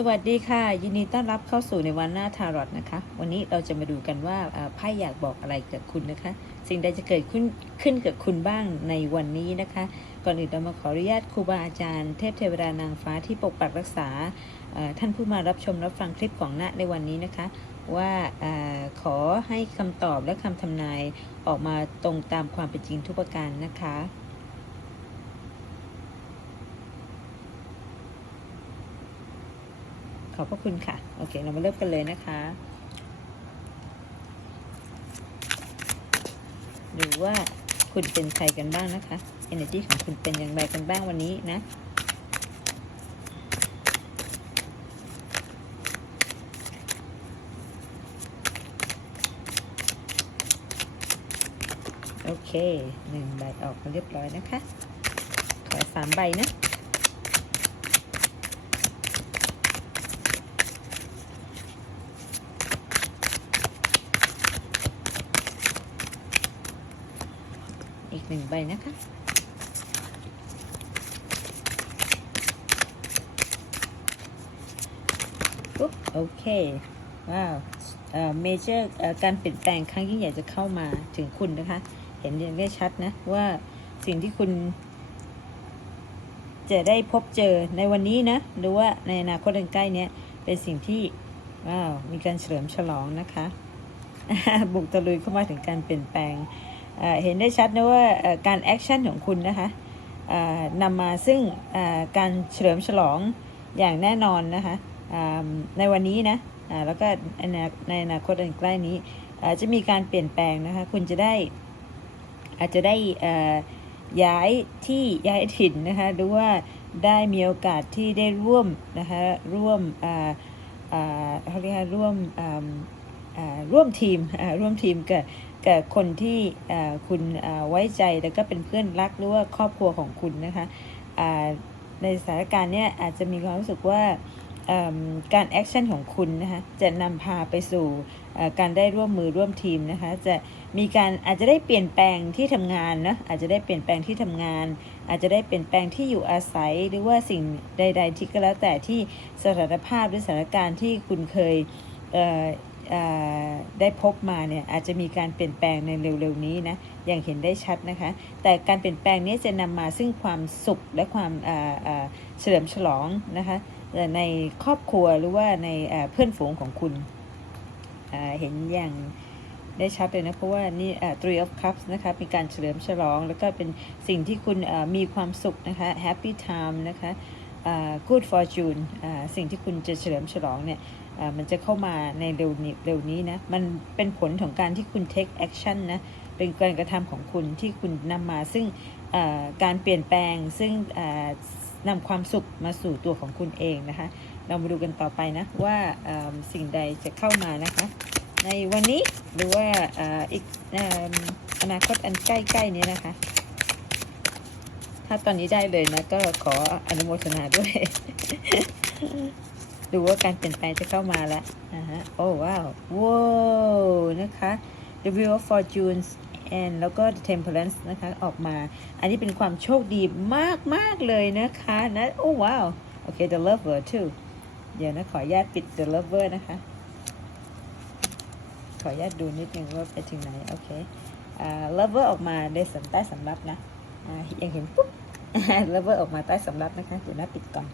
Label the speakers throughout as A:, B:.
A: สวัสดีค่ะ ยินดีต้อนรับเข้าสู่ในวันหน้าทารอตนะคะ วันนี้เราจะมาดูกันว่าไพ่อยากบอกอะไรกับคุณนะคะ สิ่งใดจะเกิดขึ้นขึ้นกับคุณบ้างในวันนี้นะคะ ก่อนอื่นเรามาขออนุญาตครูบาอาจารย์เทพเทวดานางฟ้าที่ปกปักรักษาท่านผู้มารับชมรับฟังคลิปของณในวันนี้นะคะ ว่าออขอให้คำตอบและคำทำนายออกมาตรงตามความเป็นจริงทุกประการนะคะ อบพระคุณค่ะ โอเค เรามาเริ่มกันเลยนะคะดูว่าคุณเป็นใครกันบ้างนะคะ energy ของคุณเป็นอย่างไรกันบ้างวันนี้นะโอเคหนึ่งใบออกมาเรียบร้อยนะคะ ขอสามใบนะ อีกหนึ่งใบนะคะ ปุ๊บ โอเค ว้าวเมเจอร์การเปลี่ยนแปลงครั้งยิ่งใหญ่จะเข้ามาถึงคุณนะคะ เห็นอย่างได้ชัดนะ ว่าสิ่งที่คุณ จะได้พบเจอในวันนี้นะ หรือว่าในอนาคตอันใกล้เนี้ย เป็นสิ่งที่ ว้าว มีการเฉลิมฉลองนะคะ บุกตะลุยเข้ามาถึงการเปลี่ยนแปลง เห็นได้ชัดนะว่าการแอคชั่นของคุณนะคะนำมาซึ่งการเฉลิมฉลองอย่างแน่นอนนะคะในวันนี้นะแล้วก็ในอนาคตอันใกล้นี้จะมีการเปลี่ยนแปลงนะคะ คุณจะได้อาจจะได้ย้ายที่ย้ายถิ่นนะคะหรือว่าได้มีโอกาสที่ได้ร่วมนะคะร่วมเขาเรียกว่าร่วมร่วมทีมร่วมทีมกับ กับคนที่คุณไว้ใจแล้วก็เป็นเพื่อนรักหรือว่าครอบครัวของคุณนะคะในสถานการณ์เนี้ยอาจจะมีความรู้สึกว่าการแอคชั่นของคุณนะคะจะนำพาไปสู่การได้ร่วมมือร่วมทีมนะคะจะมีการอาจจะได้เปลี่ยนแปลงที่ทำงานนะอาจจะได้เปลี่ยนแปลงที่ทำงาน อาจจะได้เปลี่ยนแปลงที่อยู่อาศัยหรือว่าสิ่งใด ๆ ที่ก็แล้วแต่ที่สถานภาพหรือสถานการณ์ที่คุณเคย ได้พบมาเนี่ยอาจจะมีการเปลี่ยนแปลงในเร็วๆนี้นะอย่างเห็นได้ชัดนะคะ แต่การเปลี่ยนแปลงนี้จะนำมาซึ่งความสุขและความเฉลิมฉลองนะคะในครอบครัวหรือว่าในเพื่อนฝูงของคุณเห็นอย่างได้ชัดเลยนะ เพราะว่านี่ three of cups นะคะเป็นการเฉลิมฉลอง แล้วก็เป็นสิ่งที่คุณมีความสุขนะคะ happy time นะคะ good fortune สิ่งที่คุณจะเฉลิมฉลองเนี่ย มันจะเข้ามาในเร็วนี้เร็วนี้นะ มันเป็นผลของการที่คุณ take action นะ เป็นการกระทำของคุณที่คุณนำมาซึ่งการเปลี่ยนแปลงซึ่งอ่านำความสุขมาสู่ตัวของคุณเองนะคะ เรามาดูกันต่อไปนะ ว่าสิ่งใดจะเข้ามานะคะ ในวันนี้หรือว่าอีกอนาคตอันใกล้ๆนี้นะคะ ถ้าตอนนี้ได้เลยนะ ก็ขออนุโมทนาด้วย ดูว่าการเปลี่ยนแปลงจะเข้ามาแล้วนะฮะโอ้ว้าวว้าวนะคะ The Wheel of Fortune and แล้วก็ The Temperance นะคะออกมา อันนี้เป็นความโชคดีมากมากเลยนะคะนะโอ้ว้าวโอเค The Lover too เดี๋ยวนะ ขออนุญาตปิด The Lover นะคะ ขออนุญาตดูนิดนึงว่าไปถึงไหน โอเคอ่า Lover ออกมาในสันใต้สำรับนะอ่ายังเห็นปุ๊บ Lover ออกมาใต้สำรับนะคะเดี๋ยวนะปิดก่อน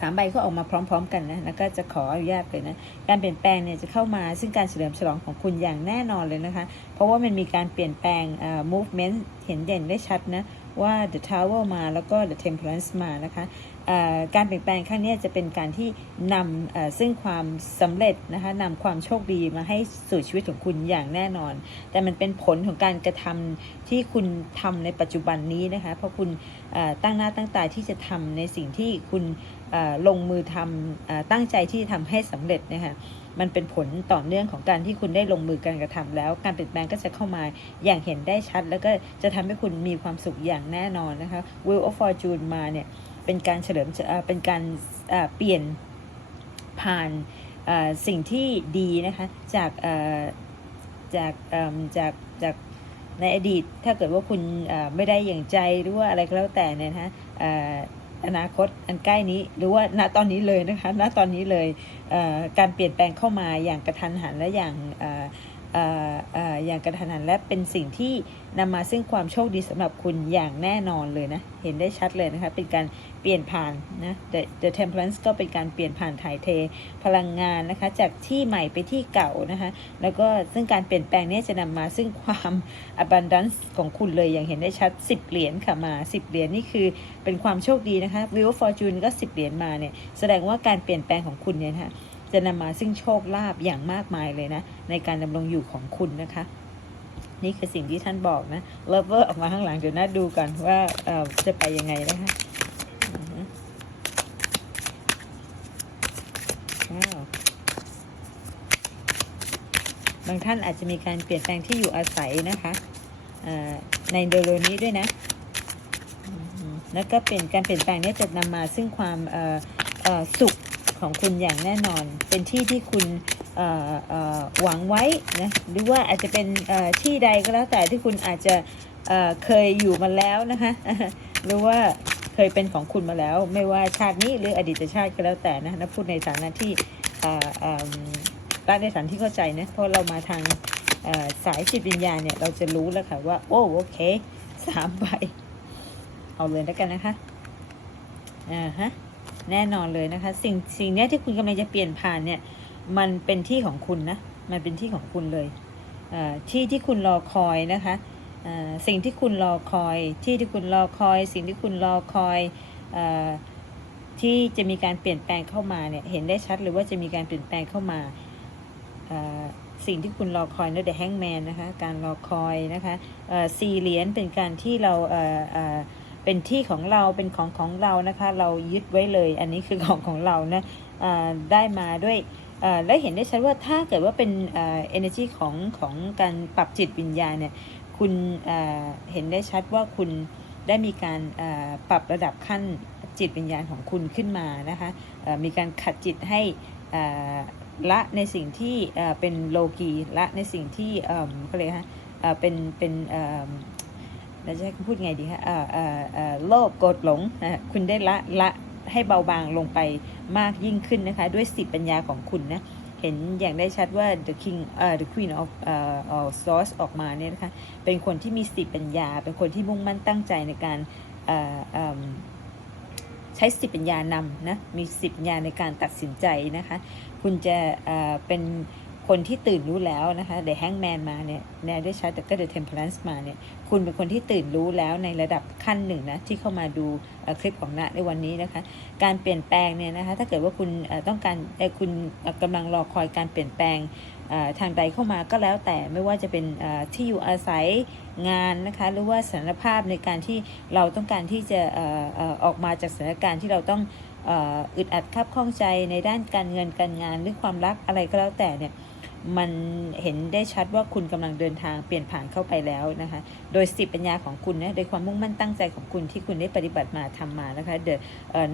A: สามใบก็ออกมาพร้อม ๆ กันนะแล้วก็จะขออนุญาตเลยนะการเปลี่ยนแปลงเนี่ยจะเข้ามาซึ่งการเฉลิมฉลองของคุณอย่างแน่นอนเลยนะคะ เพราะว่ามันมีการเปลี่ยนแปลงเอ่อ movement เห็นเด่นได้ชัดนะว่า the tower มาแล้วก็ the temperance มานะคะการเปลี่ยนแปลงครั้งนี้จะเป็นการที่นำซึ่งความสำเร็จนะคะนำความโชคดีมาให้สู่ชีวิตของคุณอย่างแน่นอน แต่มันเป็นผลของการกระทำที่คุณทำในปัจจุบันนี้นะคะ เพราะคุณตั้งหน้าตั้งตาที่จะทำในสิ่งที่คุณ ลงมือทำอตั้งใจที่จะทำให้สำเร็จนะคะมันเป็นผลต่อเนื่องของการที่คุณได้ลงมือการกระทำแล้ว การเปลี่ยนแปลงก็จะเข้ามาอย่างเห็นได้ชัด แล้วก็จะทำให้คุณมีความสุขอย่างแน่นอนนะคะ Wheel of Fortune มาเนี่ยเป็นการเฉลิมเป็นการเปลี่ยนผ่านสิ่งที่ดีนะคะจากจากจากจากในอดีตถ้าเกิดว่าคุณไม่ได้อย่างใจหรือว่าอะไรก็แล้วแต่เนี่ยนะะ อนาคตอันใกล้นี้หรือว่าณตอนนี้เลยนะคะณตอนนี้เลยการเปลี่ยนแปลงเข้ามาอย่างกระทันหันและอย่าง อย่างกระทันหันและเป็นสิ่งที่นำมาซึ่งความโชคดีสำหรับคุณอย่างแน่นอนเลยนะ เห็นได้ชัดเลยนะคะ เป็นการเปลี่ยนผ่านนะ The The Temperance ก็เป็นการเปลี่ยนผ่านถ่ายเทพลังงานนะคะ จากที่ใหม่ไปที่เก่านะคะ แล้วก็ซึ่งการเปลี่ยนแปลงนี้จะนำมาซึ่งความ abundance ของคุณเลยอย่างเห็นได้ชัด 10 เหรียญค่ะมา 10 เหรียญนี่คือเป็นความโชคดีนะคะ Wheel of Fortune ก็ 10 เหรียญมาเนี่ยแสดงว่าการเปลี่ยนแปลงของคุณเนี่ยนะคะ จะนำมาซึ่งโชคลาภอย่างมากมายเลยนะ ในการดำรงอยู่ของคุณนะคะ นี่คือสิ่งที่ท่านบอกนะ Lover ออกมาข้างหลังเดี๋ยวน่าดูกันว่าเอ่อจะไปยังไงนะคะบางท่านอาจจะมีการเปลี่ยนแปลงที่อยู่อาศัยนะคะในเร็วๆนี้ด้วยนะ แล้วก็เปลี่ยนการเปลี่ยนแปลงนี้จะนำมาซึ่งความสุข ของคุณอย่างแน่นอน เป็นที่ที่คุณหวังไว้นะหรือว่าอาจจะเป็นที่ใดก็แล้วแต่ที่คุณอาจจะเเคยอยู่มาแล้วนะคะหรือว่าเคยเป็นของคุณมาแล้ว ไม่ว่าชาตินี้หรืออดีตชาติก็แล้วแต่นะนะพูดในฐานะที่เอ่อเอิ่มรักในฐานะที่เข้าใจนะเพราะเรามาทางสายจิตวิญญาณเนี่ยเราจะรู้แล้วค่ะว่า โอ้โอเคสามใบเอาเลยแล้วกันนะคะอ่าฮะ แน่นอนเลยนะคะ สิ่งสิ่งนี้ที่คุณกำลังจะเปลี่ยนผ่านเนี่ยมันเป็นที่ของคุณนะมันเป็นที่ของคุณเลยที่ที่คุณรอคอยนะคะสิ่งที่คุณรอคอย ที่ที่คุณรอคอย สิ่งที่คุณรอคอยอที่จะมีการเปลี่ยนแปลงเข้ามาเนี่ยเห็นได้ชัดเลยว่าจะมีการเปลี่ยนแปลงเข้ามาสิ่งที่คุณรอคอยนั่นเดอะแฮงแมนนะคะการรอคอยนะคะสี่เหรียญเป็นการที่เรา เป็นที่ของเราเป็นของของเรานะคะ เรายึดไว้เลย อันนี้คือของของเรานะอ่อได้มาด้วยและเห็นได้ชัดว่าถ้าเกิดว่าเป็นเอ่อ energy ของของการปรับจิตวิญญาณเนี่ยคุณเอ่อเห็นได้ชัดว่าคุณได้มีการปรับระดับขั้นจิตวิญญาณของคุณขึ้นมานะคะมีการขัดจิตให้ละในสิ่งที่เป็นโลกีละในสิ่งที่เอ่อเขาเรียกฮะเป็นเป็น เราจะพูดไงดีคะเอ่อเอ่อเอ่อโลภโกรธหลงนะคุณได้ละละให้เบาบางลงไปมากยิ่งขึ้นนะคะ ด้วยสติปัญญาของคุณนะเห็นอย่างได้ชัดว่า the king เอ่อ the queen of เอ่อเอ่อ source ออกมาเนี่ยนะคะ เป็นคนที่มีสติปัญญา เป็นคนที่มุ่งมั่นตั้งใจในการเอ่อเอิ่มใช้สติปัญญานำนะ มีสติปัญญาในการตัดสินใจนะคะ คุณจะเอ่อเป็น คนที่ตื่นรู้แล้วนะคะ the hangman มาเนี่ยแนวได้ชัดแต่ก็ the temperance มาเนี่ยคุณเป็นคนที่ตื่นรู้แล้วในระดับขั้นหนึ่งนะที่เข้ามาดูคลิปของณในวันนี้นะคะ การเปลี่ยนแปลงเนี่ยนะคะถ้าเกิดว่าคุณต้องการเอ่คุณเอ่อกำลังรอคอยการเปลี่ยนแปลงทางใดเข้ามาก็แล้วแต่ไม่ว่าจะเป็นที่อยู่อาศัยงานนะคะหรือว่าสถานภาพในการที่เราต้องการที่จะออกมาจากสถานการณ์ที่เราต้องอึดอัดคับข้องใจในด้านการเงินการงานหรือความรักอะไรก็แล้วแต่เนี่ย มันเห็นได้ชัดว่าคุณกำลังเดินทางเปลี่ยนผ่านเข้าไปแล้วนะคะ โดยสติปัญญาของคุณนะโดยความมุ่งมั่นตั้งใจของคุณที่คุณได้ปฏิบัติมาทำมานะคะ The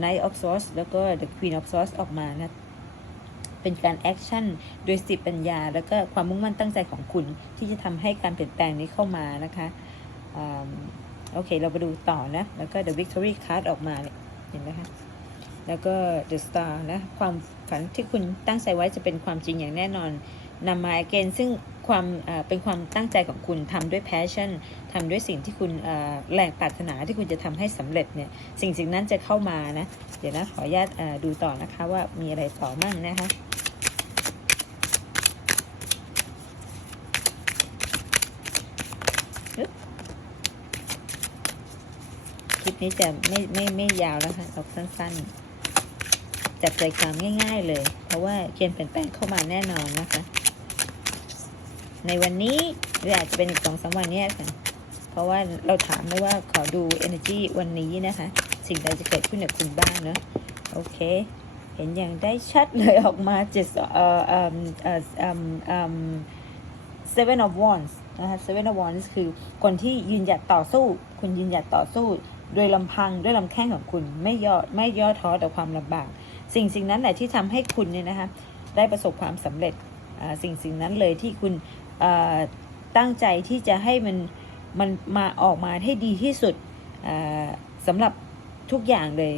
A: Knight of Swords แล้วก็ The Queen of Swords ออกมานะเป็นการแอคชั่นโดยสติปัญญา แล้วก็ความมุ่งมั่นตั้งใจของคุณ ที่จะทำให้การเปลี่ยนแปลงนี้เข้ามานะคะอโอเค เราไปดูต่อนะ แล้วก็ The Victory Card ออกมาเนี่ยเห็นไหมคะแล้วก็ The Star นะ ความฝันที่คุณตั้งใจไว้จะเป็นความจริงอย่างแน่นอน นำมา again ซึ่งความเป็นความตั้งใจของคุณทำด้วย passion ทำด้วยสิ่งที่คุณแรงปรารถนาที่คุณจะทำให้สำเร็จเนี่ยสิ่งสิ่งนั้นจะเข้ามานะ เดี๋ยวนะขออนุญาตดูต่อนะคะว่ามีอะไรต่อมั่งนะคะคลิปนี้จะไม่ไม่ไม่ยาวแล้วค่ะเอาสั้นๆ จับใจความง่าย ๆ เลย เพราะว่าเกณฑ์เปลี่ยนแปลงเข้ามาแน่นอนนะคะ ในวันนี้หรืออาจจะเป็นอีกสองสามวันนี้ค่ะ เพราะว่าเราถามไม่ว่าขอดู energy วันนี้นะคะ สิ่งใดจะเกิดขึ้นกับคุณบ้างเนอะโอเค เห็นอย่างได้ชัดเลยออกมาเจ็ดเอ่อเอ่อเอ่อเอ่อเอ่อ seven of wands นะคะ seven of wands คือคนที่ยืนหยัดต่อสู้ คุณยืนหยัดต่อสู้โดยลำพังด้วยลำแข้งของคุณไม่ย่อไม่ย่อท้อต่อความลำบาก สิ่งสิ่งนั้นแหละที่ทำให้คุณเนี่ยนะคะได้ประสบความสำเร็จอ่าสิ่งสิ่งนั้นเลยที่คุณ ตั้งใจที่จะให้มันมันมาออกมาให้ดีที่สุดสำหรับทุกอย่างเลย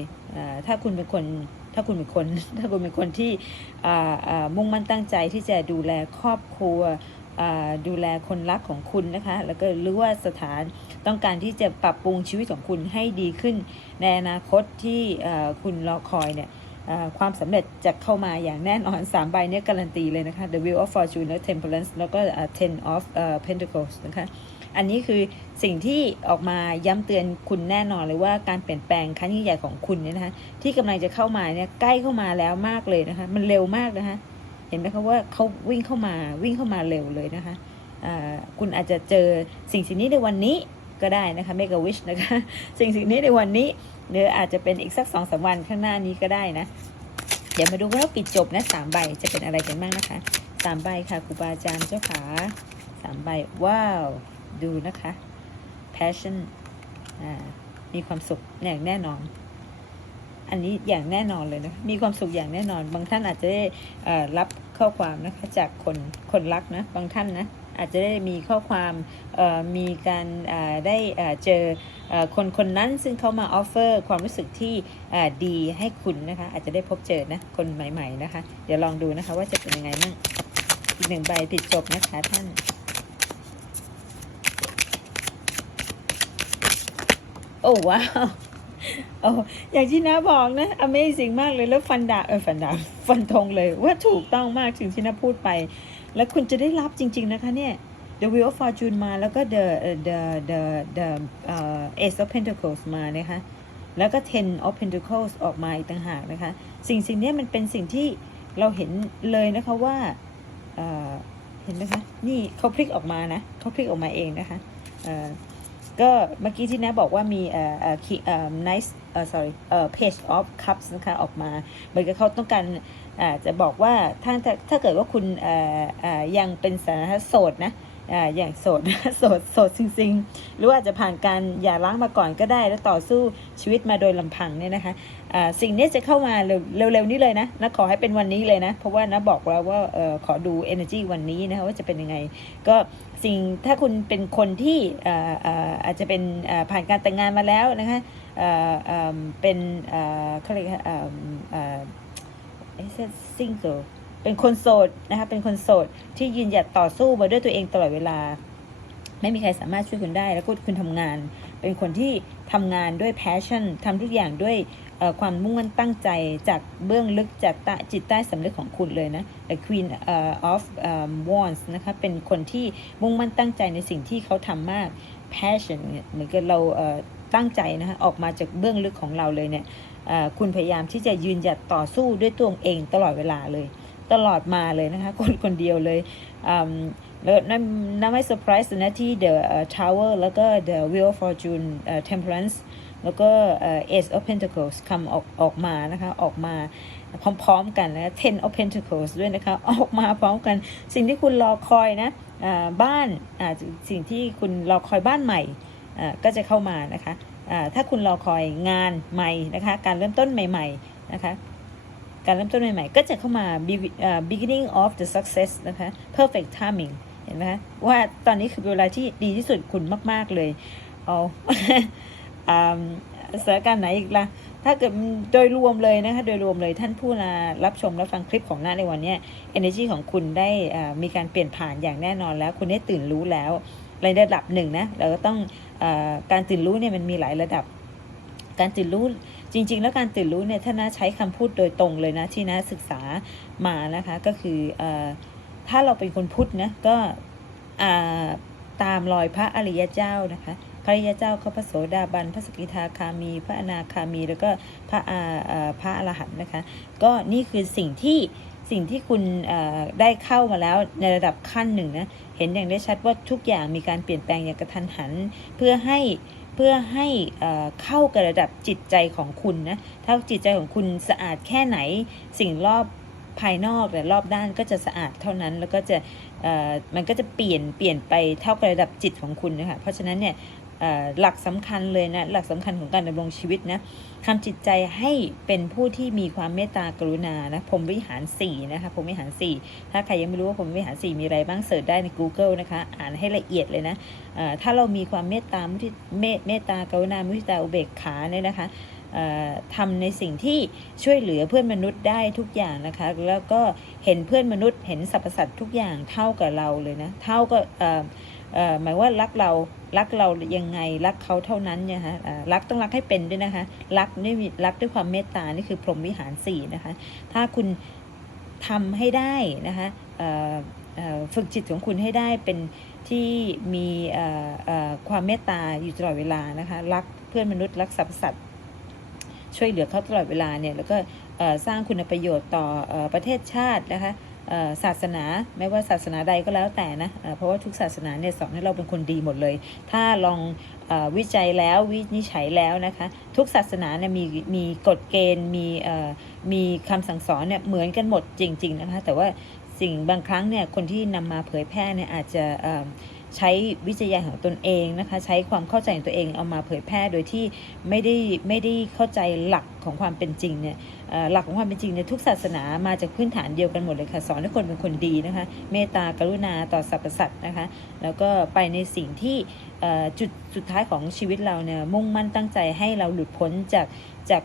A: ถ้าคุณเป็นคนถ้าคุณเป็นคนถ้าคุณเป็นคนที่มุ่งมั่นตั้งใจที่จะดูแลครอบครัวดูแลคนรักของคุณนะคะ แล้วก็หรือว่าสถานต้องการที่จะปรับปรุงชีวิตของคุณให้ดีขึ้น ในอนาคตที่คุณรอคอยเนี่ย ความสำเร็จจะเข้ามาอย่างแน่นอน 3 ใบเนี้การันตีเลยนะคะ The Wheel of Fortune และ Temperance แล้วก็ Ten of Pentacles นะคะ อันนี้คือสิ่งที่ออกมาย้ำเตือนคุณแน่นอนเลยว่าการเปลี่ยนแปลงครั้งยิ่งใหญ่ของคุณเนี่ยนะคะที่กำลังจะเข้ามาเนี่ยใกล้เข้ามาแล้วมากเลยนะคะ มันเร็วมากนะคะเห็นไหมคะว่าเขาวิ่งเข้ามาวิ่งเข้ามาเร็วเลยนะคะคุณอาจจะเจอสิ่งสิ่งนี้ในวันนี้ ก็ได้นะคะ make a wish นะคะ สิ่งสิ่งนี้ในวันนี้หรืออาจจะเป็นอีกสักสองสามวันข้างหน้านี้ก็ได้นะ เดี๋ยวมาดูว่าปิดจบนะสามใบจะเป็นอะไรกันบ้างนะคะสามใบค่ะครูบาอาจารย์เจ้าขาสามใบว้าว ดูนะคะ passion อ่ามีความสุขอย่างแน่นอน อันนี้อย่างแน่นอนเลยนะ มีความสุขอย่างแน่นอน บางท่านอาจจะได้อ่อรับข้อความนะคะจากคนคนรักนะ บางท่านนะ อาจจะได้มีข้อความมีการได้เจอคนคนนั้นซึ่งเขามาออฟเฟอร์ความรู้สึกที่ดีให้คุณนะคะอาจจะได้พบเจอนะคนใหม่ ๆนะคะ เดี๋ยวลองดูนะคะว่าจะเป็นยังไงบ้างอีกหนึ่งใบปิดจบนะคะท่านโอ้ว้าวโอ้อย่างที่น้าบอกนะ Amazing มากเลยแล้วฟันดาเออฟันดาฟันธงเลยว่าถูกต้องมากถึงที่น้าพูดไป แล้วคุณจะได้รับจริง ๆ นะคะเนี่ย The Wheel of Fortune มาแล้วก็ The The The The uh, Ace of Pentacles มานะคะ แล้วก็ Ten of Pentacles ออกมาอีกต่างหากนะคะ สิ่งสิ่งนี้มันเป็นสิ่งที่เราเห็นเลยนะคะว่าเอ่อเห็นไหมคะ นี่เขาพลิกออกมานะเขาพลิกออกมาเองนะคะก็เมื่อกี้ที่นะบอกว่ามีเอ่อเอ่อ nice เอ่อ sorry เอ่อ page of cups นะคะออกมาเหมือนกับเขาต้องการ อาจะบอกว่าถ้าถ้าถ้าเกิดว่าคุณยังเป็นสถานะโสดนะอย่างโสดโสดโสดจริงๆ หรือว่าอาจจะผ่านการหย่าร้างมาก่อนก็ได้ แล้วต่อสู้ชีวิตมาโดยลำพังเนี่ยนะคะอ่าสิ่งนี้จะเข้ามาเร็วๆนี้เลยนะนะขอให้เป็นวันนี้เลยนะ เพราะว่านะบอกแล้วว่าออขอดู energy วันนี้นะคะว่าจะเป็นยังไง ก็สิ่งถ้าคุณเป็นคนที่อออาจจะเป็นผ่านการแต่งงานมาแล้วนะคะเอ่อเป็นเขาเรียก เอิ่มเอ่อเอ๊ะ single เป็นคนโสดนะคะเป็นคนโสดที่ยืนหยัดต่อสู้มาด้วยตัวเองตลอดเวลา ไม่มีใครสามารถช่วยคุณได้ แล้วก็คุณทำงาน เป็นคนที่ทำงานด้วย passion ทำทุกอย่างด้วยความมุ่งมั่นตั้งใจจากเบื้องลึกจากจิตใต้สำนึกของคุณเลยนะ The Queen เอ่อ of Wands นะคะ เป็นคนที่มุ่งมั่นตั้งใจในสิ่งที่เขาทำมาก passion เนี่ยเหมือนกับเราตั้งใจนะคะออกมาจากเบื้องลึกของเราเลยเนี่ย คุณพยายามที่จะยืนหยัดต่อสู้ด้วยตัวเองตลอดเวลาเลย ตลอดมาเลยนะคะ คนคนเดียวเลยแล้วนั่นน่าไม่เซอร์ไพรส์นะที่ The uh, Tower แล้วก็ The Wheel of Fortune uh, Temperance แล้วก็ uh, Ace of Pentacles คำออกออกมานะคะ ออกมาพร้อมๆกันนะ Ten of Pentacles ด้วยนะคะ ออกมาพร้อมกัน สิ่งที่คุณรอคอยนะบ้านสิ่งที่คุณรอคอยบ้านใหม่ก็จะเข้ามานะคะ ถ้าคุณรอคอยงานใหม่นะคะ การเริ่มต้นใหม่ๆนะคะ การเริ่มต้นใหม่ๆ ก็จะเข้ามา beginning of the success นะคะ perfect timing เห็นไหมคะว่าตอนนี้คือเวลาที่ดีที่สุดคุณมาก ๆเลย เอาสถานการณ์ไหนอีกล่ะ ถ้าเกิดโดยรวมเลยนะคะ โดยรวมเลยท่านผู้รับชมและฟังคลิปของหน้าในวันนี้ energy ของคุณได้มีการเปลี่ยนผ่านอย่างแน่นอนแล้ว คุณได้ตื่นรู้แล้วในระดับหนึ่งนะ เราก็ต้อง การตื่นรู้เนี่ยมันมีหลายระดับ การตื่นรู้จริง ๆ แล้วการตื่นรู้เนี่ยถ้านะใช้คำพูดโดยตรงเลยนะที่นะศึกษามานะคะก็คืออถ้าเราเป็นคนพุทธนะก็ตามรอยพระอริยเจ้านะคะพระอริยเจ้าเขาพระโสดาบันพระสกิทาคามี พระอนาคามี แล้วก็พระอาพระอรหันต์นะคะ ก็นี่คือสิ่งที่ สิ่งที่คุณได้เข้ามาแล้วในระดับขั้นหนึ่งนะเห็นอย่างได้ชัดว่าทุกอย่างมีการเปลี่ยนแปลงอย่างกระทันหัน เพื่อให้เพื่อให้เข้ากับระดับจิตใจของคุณนะถ้าจิตใจของคุณสะอาดแค่ไหนสิ่งรอบภายนอกและรอบด้านก็จะสะอาดเท่านั้นแล้วก็จะมันก็จะเปลี่ยนเปลี่ยนไปเท่ากับระดับจิตของคุณนะคะเพราะฉะนั้นเนี่ย หลักสำคัญเลยนะ หลักสำคัญของการดำรงชีวิตนะทำจิตใจให้เป็นผู้ที่มีความเมตตากรุณานะพรหมวิหาร4นะคะพรหมวิหาร 4 ถ้าใครยังไม่รู้ว่าพรหมวิหาร 4 มีอะไรบ้างเสิร์ชได้ใน Google นะคะ อ่านให้ละเอียดเลยนะถ้าเรามีความเมตตามุทิเมตเมตตากรุณามุทิตาอุเบกขาเนี่ยนะคะเอ่อทำในสิ่งที่ช่วยเหลือเพื่อนมนุษย์ได้ทุกอย่างนะคะ แล้วก็เห็นเพื่อนมนุษย์เห็นสรรพสัตว์ทุกอย่างเท่ากับเราเลยนะ เท่าก็ หมายว่ารักเรารักเรายังไงรักเขาเท่านั้นเนี่ยฮะรักต้องรักให้เป็นด้วยนะคะ รักด้วยรักด้วยความเมตตานี่คือพรหมวิหารสี่นะคะ ถ้าคุณทำให้ได้นะคะฝึกจิตของคุณให้ได้เป็นที่มีความเมตตาอยู่ตลอดเวลานะคะรักเพื่อนมนุษย์รักสรรพสัตว์ช่วยเหลือเขาตลอดเวลาเนี่ยแล้วก็สร้างคุณประโยชน์ต่ออประเทศชาตินะคะ ศาสนาไม่ว่าศาสนาใดก็แล้วแต่นะเพราะว่าทุกศาสนาเนี่ยสอนให้เราเป็นคนดีหมดเลย ถ้าลองอวิจัยแล้ววินิจฉัยแล้วนะคะทุกศาสนาเนี่ยมีมีกฎเกณฑ์มีมีคำสั่งสอนเนี่ยเหมือนกันหมดจริงๆนะคะแต่ว่าสิ่งบางครั้งเนี่ยคนที่นำมาเผยแพร่เนี่ยอาจจะใช้วิจัยของตนเองนะคะใช้ความเข้าใจของตัวเองเอามาเผยแพร่โดยที่ไม่ได้ไม่ได้เข้าใจหลักของความเป็นจริงเนี่ย หลักของความเป็นจริงเนี่ยทุกศาสนามาจากพื้นฐานเดียวกันหมดเลยค่ะ สอนให้คนเป็นคนดีนะคะ เมตตากรุณาต่อสรรพสัตว์นะคะ แล้วก็ไปในสิ่งที่จุดสุดท้ายของชีวิตเราเนี่ยมุ่งมั่นตั้งใจให้เราหลุดพ้นจากจาก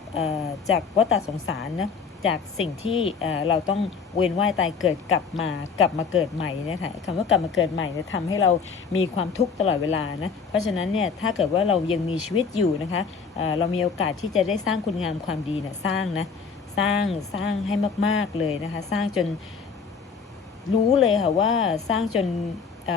A: จากวัฏสงสารนะจากสิ่งที่เราต้องเวียนว่ายตายเกิดกลับมากลับมาเกิดใหม่นะคะคำว่ากลับมาเกิดใหม่เนี่ยทำให้เรามีความทุกข์ตลอดเวลานะเพราะฉะนั้นเนี่ยถ้าเกิดว่าเรายังมีชีวิตอยู่นะคะเอ่อเรามีโอกาสที่จะได้สร้างคุณงามความดีเนี่ยสร้างนะ สร้างสร้างให้มาก ๆเลยนะคะ สร้างจนรู้เลยค่ะว่าสร้างจนอ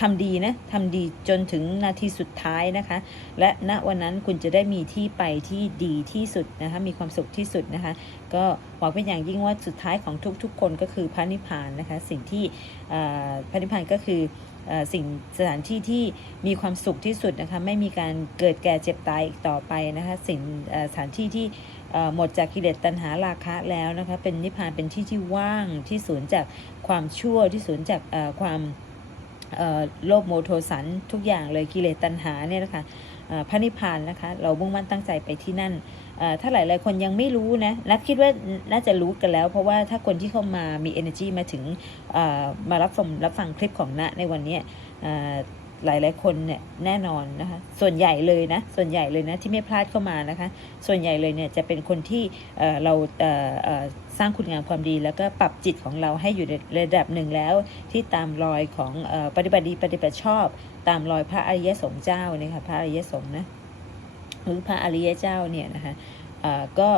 A: ทำดีนะทำดีจนถึงนาทีสุดท้ายนะคะ และณวันนั้นคุณจะได้มีที่ไปที่ดีที่สุดนะคะ มีความสุขที่สุดนะคะ ก็หวังเป็นอย่างยิ่งว่าสุดท้ายของทุกๆ คนก็คือพระนิพพานนะคะ สิ่งที่พระนิพพานก็คือสิ่งสถานที่ที่มีความสุขที่สุดนะคะ ไม่มีการเกิดแก่เจ็บตายอีกต่อไปนะคะ สิ่งสถานที่ที่หมดจากกิเลสตัณหาราคะแล้วนะคะ เป็นนิพพานเป็นที่ที่ว่างที่สูญจากความชั่วที่สูญจากความ โลภโมโทสันทุกอย่างเลยกิเลสตัณหาเนี่ยนะคะพระนิพพานนะคะ เรามุ่งมั่นตั้งใจไปที่นั่นเอ่อถ้าหลายๆคนยังไม่รู้นะนัดคิดว่าน่าจะรู้กันแล้ว เพราะว่าถ้าคนที่เข้ามามี energy มาถึงมารับฟังรับฟังคลิปของณในวันนี้ หลายๆคนเนี่ยแน่นอนนะคะ ส่วนใหญ่เลยนะ ส่วนใหญ่เลยนะที่ไม่พลาดเข้ามานะคะ ส่วนใหญ่เลยเนี่ยจะเป็นคนที่เเราเสร้างคุณงามความดี แล้วก็ปรับจิตของเราให้อยู่ในระดับหนึ่งแล้ว ที่ตามรอยของอปฏิบัติดีปฏิบัติชอบ ตามรอยพระอริยสงฆ์เจ้าเนี่ยค่ะพระอริยสงฆ์นะหรือพระอริยเจ้าเนี่ยนะคะก็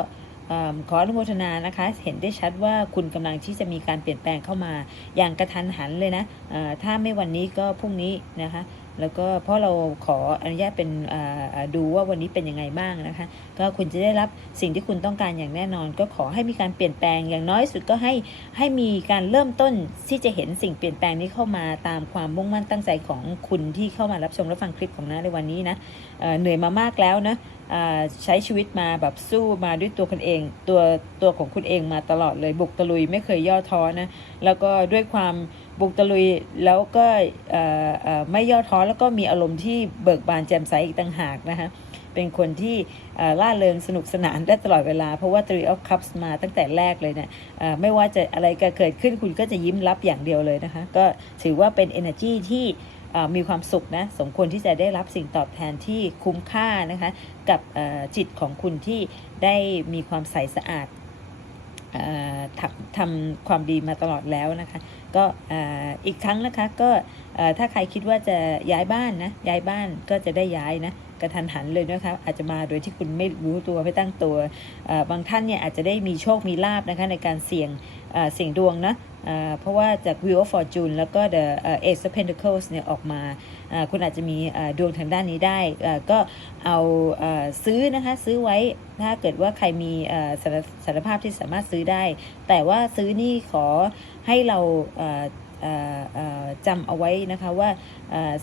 A: ขออนุโมทนานะคะ เห็นได้ชัดว่าคุณกำลังที่จะมีการเปลี่ยนแปลงเข้ามา อย่างกระทันหันเลยนะถ้าไม่วันนี้ก็พรุ่งนี้นะคะแล้วก็เพราะเราขออนุญาตเป็นดูว่าวันนี้เป็นยังไงบ้างนะคะ ก็คุณจะได้รับสิ่งที่คุณต้องการอย่างแน่นอน ก็ขอให้มีการเปลี่ยนแปลงอย่างน้อยสุดก็ให้ให้มีการเริ่มต้นที่จะเห็นสิ่งเปลี่ยนแปลงนี้เข้ามาตามความมุ่งมั่นตั้งใจของคุณที่เข้ามารับชมรับฟังคลิปของน้าในวันนี้นะเเหนื่อยมามากแล้วนะ ใช้ชีวิตมาแบบสู้มาด้วยตัวคุณเอง ตัวตัวของคุณเองมาตลอดเลย บุกตะลุยไม่เคยย่อท้อนะแล้วก็ด้วยความบุกตะลุยแล้วก็ไม่ย่อท้อแล้วก็มีอารมณ์ที่เบิกบานแจ่มใสอีกต่างหากนะคะเป็นคนที่ล่าเริงสนุกสนานได้ตลอดเวลา เพราะว่า Three of Cups มาตั้งแต่แรกเลยเนี่ยไม่ว่าจะอะไรก็เกิดขึ้นคุณก็จะยิ้มรับอย่างเดียวเลยนะคะ ก็ถือว่าเป็น energy ที่ มีความสุขนะสมควรที่จะได้รับสิ่งตอบแทนที่คุ้มค่านะคะกับจิตของคุณที่ได้มีความใสสะอาดอ่อทำความดีมาตลอดแล้วนะคะก็อีกครั้งนะคะก็ถ้าใครคิดว่าจะย้ายบ้านนะย้ายบ้านก็จะได้ย้ายนะกระทันหันเลยนะคะอาจจะมาโดยที่คุณไม่รู้ตัวไม่ตั้งตัวบางท่านเนี่ยอาจจะได้มีโชคมีลาบนะคะในการเสี่ยง เสี่ยงดวงนะเอ่อเพราะว่าจาก Wheel of Fortune แล้วก็ The Ace of Pentacles เนี่ยออกมา คุณอาจจะมีดวงทางด้านนี้ได้ ก็เอาซื้อนะคะ ซื้อไว้ถ้าเกิดว่าใครมีสารสารภาพที่สามารถซื้อได้ แต่ว่าซื้อนี่ขอให้เรา เอ่อเอ่อเอ่อจำเอาไว้นะคะว่า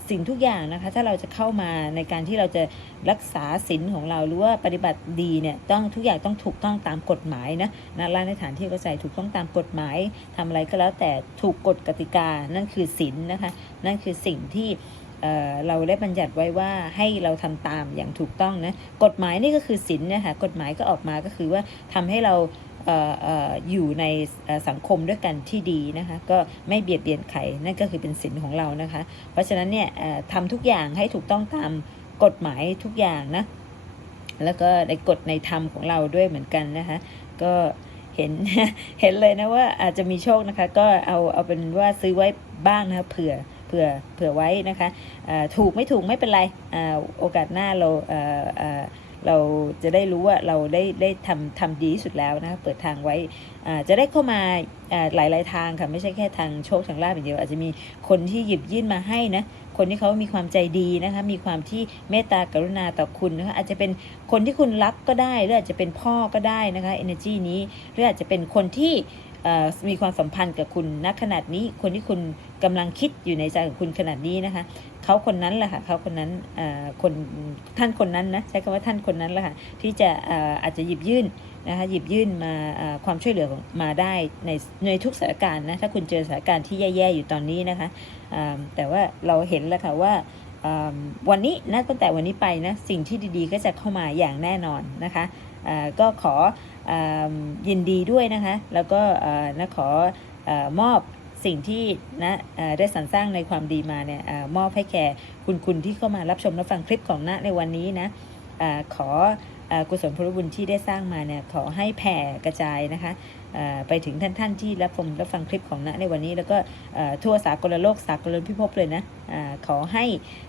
A: สิ่งทุกอย่างนะคะถ้าเราจะเข้ามาในการที่เราจะรักษาศีลของเราหรือว่าปฏิบัติดีเนี่ยต้องทุกอย่างต้องถูกต้องตามกฎหมายนะนะร้านในฐานที่เข้าใจถูกต้องตามกฎหมายทำอะไรก็แล้วแต่ถูกกฎกติกานั่นคือศีลนะคะนั่นคือสิ่งที่เเราได้บัญญัติไว้ว่าให้เราทำตามอย่างถูกต้องนะกฎหมายนี่ก็คือศีลนะคะกฎหมายก็ออกมาก็คือว่าทำให้เรา อยู่ในสังคมด้วยกันที่ดีนะคะก็ไม่เบียดเบียนใครนั่นก็คือเป็นศีลของเรานะคะ เพราะฉะนั้นเนี่ยทำทุกอย่างให้ถูกต้องตามกฎหมายทุกอย่างนะแล้วก็ในกฎในธรรมของเราด้วยเหมือนกันนะคะก็เห็นเห็นเลยนะว่าอาจจะมีโชคนะคะ ก็เอาเอาเป็นว่าซื้อไว้บ้างนะคะเผื่อเผื่อเผื่อไว้นะคะถูกไม่ถูกไม่เป็นไรอโอกาสหน้าเราอ่าอ่า เราจะได้รู้ว่าเราได้ได้ทำทำดีที่สุดแล้วนะคะเปิดทางไว้อ่าจะได้เข้ามาอ่าหลายทางค่ะไม่ใช่แค่ทางโชคทางลาภอย่างเดียว อาจจะมีคนที่หยิบยื่นมาให้นะคนที่เขามีความใจดีนะคะมีความที่เมตตากรุณาต่อคุณนะคะอาจจะเป็นคนที่คุณรักก็ได้หรืออาจจะเป็นพ่อก็ได้นะคะ energy นี้หรืออาจจะเป็นคนที่ มีความสัมพันธ์กับคุณณขนาดนี้ คนที่คุณกำลังคิดอยู่ในใจของคุณขนาดนี้นะคะเขาคนนั้นแหละค่ะเขาคนนั้นคนท่านคนนั้นนะใช้คำว่าท่านคนนั้นแหละค่ะที่จะเอ่อาจจะหยิบยื่นนะคะหยิบยื่นมาความช่วยเหลือของมาได้ในในทุกสถานการณ์นะถ้าคุณเจอสถานการณ์ที่แย่ๆอยู่ตอนนี้นะคะแต่ว่าเราเห็นแล้วค่ะว่าวันนี้นะตั้งแต่วันนี้ไปนะสิ่งที่ดีๆก็จะเข้ามาอย่างแน่นอนนะคะก็ขอ ยินดีด้วยนะคะ แล้วก็นะขออมอบสิ่งที่นะได้สรรสร้างในความดีมาเนี่ยอมอบให้แก่คุณคุณที่เข้ามารับชมรับฟังคลิปของณในวันนี้นะอาขอกุศลพลบุญที่ได้สร้างมาเนี่ยขอให้แผ่กระจายนะคะไปถึงท่านท่านๆที่รับชมรับฟังคลิปของณในวันนี้ แล้วก็ทั่วสากลโลกสากลพิภพเลยนะอาขอให้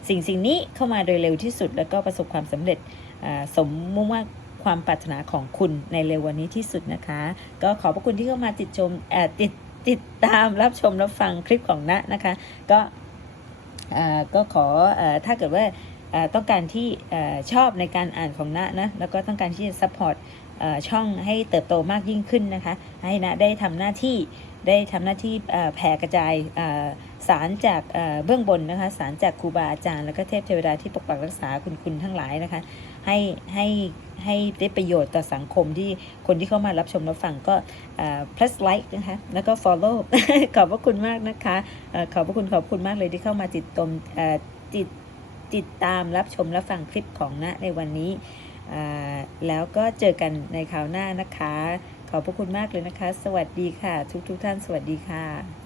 A: สิ่งสิ่งนี้เข้ามาโดยเร็วที่สุด แล้วก็ประสบความสำเร็จสมมุ่งว่า ความปรารถนาของคุณในเร็ววันนี้ที่สุดนะคะ ก็ขอบพระคุณที่เข้ามาติดชมเอ่อติดติดตามรับชมรับฟังคลิปของณนะคะ ก็ก็ขออถ้าเกิดว่าต้องการที่ชอบในการอ่านของณนะแล้วก็ต้องการที่จะซัพพอร์ตช่องให้เติบโตมากยิ่งขึ้นนะคะ ให้ณได้ทำหน้าที่ได้ทำหน้าที่แผ่กระจาย สารจากเบื้องบนนะคะสารจากครูบาอาจารย์ แล้วก็เทพเทวดาที่ปกปักรักษาคุณคุณทั้งหลายนะคะให้ให้ให้ได้ประโยชน์ต่อสังคมที่คนที่เข้ามารับชมรับฟังก็เอ่อ plus like นะคะแล้วก็ follow ขอบพระคุณมากนะคะอขอบพระคุณขอบคุณมากเลยที่เข้ามาติดตมเอ่อติดติดตามรับชมรับฟังคลิปของณในวันนี้แล้วก็เจอกันในคราวหน้านะคะ ขอบพระคุณมากเลยนะคะ สวัสดีค่ะ ทุกทุกท่านสวัสดีค่ะ